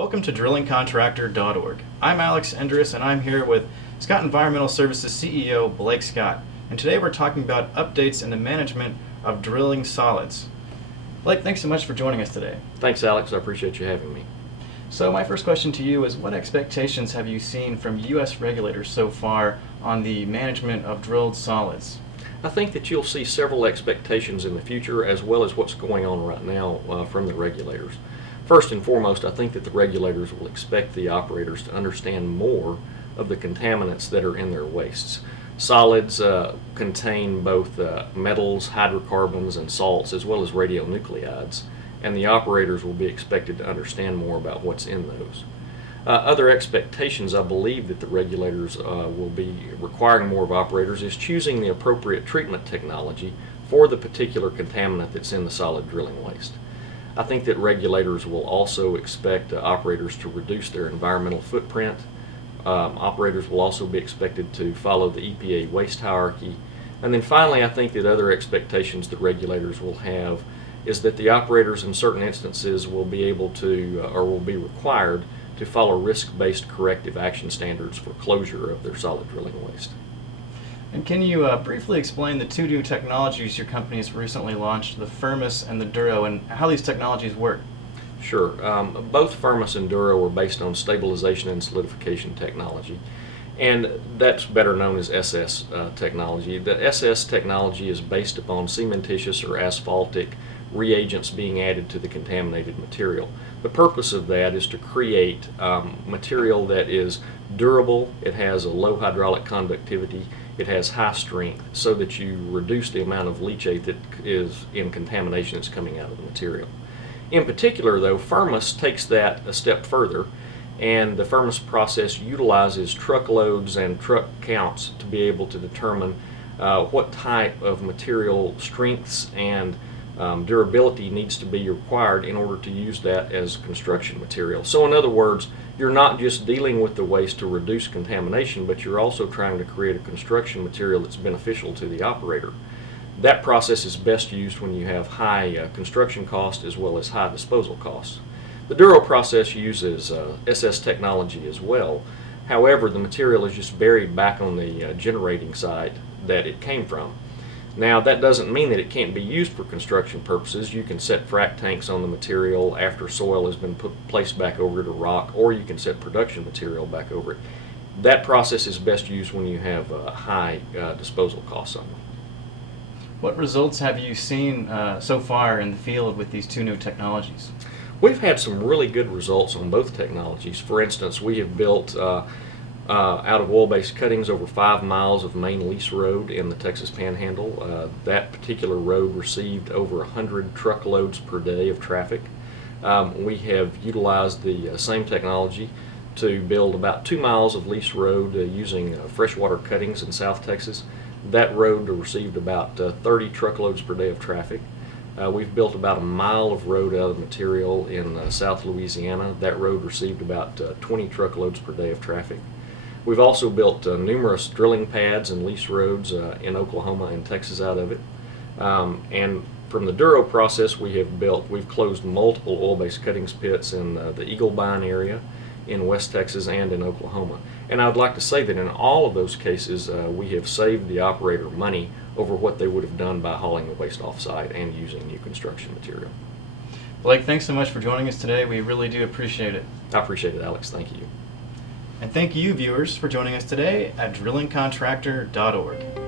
Welcome to drillingcontractor.org. I'm Alex Endres and I'm here with Scott Environmental Services CEO Blake Scott. And today we're talking about updates in the management of drilling solids. Blake, thanks so much for joining us today. Thanks, Alex. I appreciate you having me. So my first question to you is, what expectations have you seen from U.S. regulators so far on the management of drilled solids? I think that you'll see several expectations in the future as well as what's going on right now from the regulators. First and foremost, I think that the regulators will expect the operators to understand more of the contaminants that are in their wastes. Solids contain both metals, hydrocarbons, and salts, as well as radionuclides, and the operators will be expected to understand more about what's in those. Other expectations I believe that the regulators will be requiring more of operators is choosing the appropriate treatment technology for the particular contaminant that's in the solid drilling waste. I think that regulators will also expect operators to reduce their environmental footprint. Operators will also be expected to follow the EPA waste hierarchy. And then finally, I think that other expectations that regulators will have is that the operators in certain instances will be able to or will be required to follow risk-based corrective action standards for closure of their solid drilling waste. And can you briefly explain the two new technologies your company has recently launched, the Firmus and the Duro, and how these technologies work? Sure. Both Firmus and Duro are based on stabilization and solidification technology, and that's better known as SS technology. The SS technology is based upon cementitious or asphaltic reagents being added to the contaminated material. The purpose of that is to create material that is durable, it has a low hydraulic conductivity, it has high strength, so that you reduce the amount of leachate that is in contamination that's coming out of the material. In particular, though, Firmus takes that a step further, and the Firmus process utilizes truckloads and truck counts to be able to determine what type of material strengths and durability needs to be required in order to use that as construction material. So in other words, you're not just dealing with the waste to reduce contamination, but you're also trying to create a construction material that's beneficial to the operator. That process is best used when you have high construction costs as well as high disposal costs. The Duro process uses SS technology as well. However, the material is just buried back on the generating site that it came from. Now, that doesn't mean that it can't be used for construction purposes. You can set frac tanks on the material after soil has been placed back over it or rock, or you can set production material back over it. That process is best used when you have high disposal costs on it. What results have you seen so far in the field with these two new technologies? We've had some really good results on both technologies. For instance, we have built out of oil-based cuttings over 5 miles of main lease road in the Texas Panhandle. That particular road received over 100 truckloads per day of traffic. We have utilized the same technology to build about 2 miles of lease road using freshwater cuttings in South Texas. That road received about 30 truckloads per day of traffic. We've built about a mile of road out of material in South Louisiana. That road received about 20 truckloads per day of traffic. We've also built numerous drilling pads and lease roads in Oklahoma and Texas out of it. And from the Duro process, we've closed multiple oil-based cuttings pits in the Eaglebine area in West Texas and in Oklahoma. And I'd like to say that in all of those cases, we have saved the operator money over what they would have done by hauling the waste off-site and using new construction material. Blake, thanks so much for joining us today. We really do appreciate it. I appreciate it, Alex. Thank you. And thank you, viewers, for joining us today at drillingcontractor.org.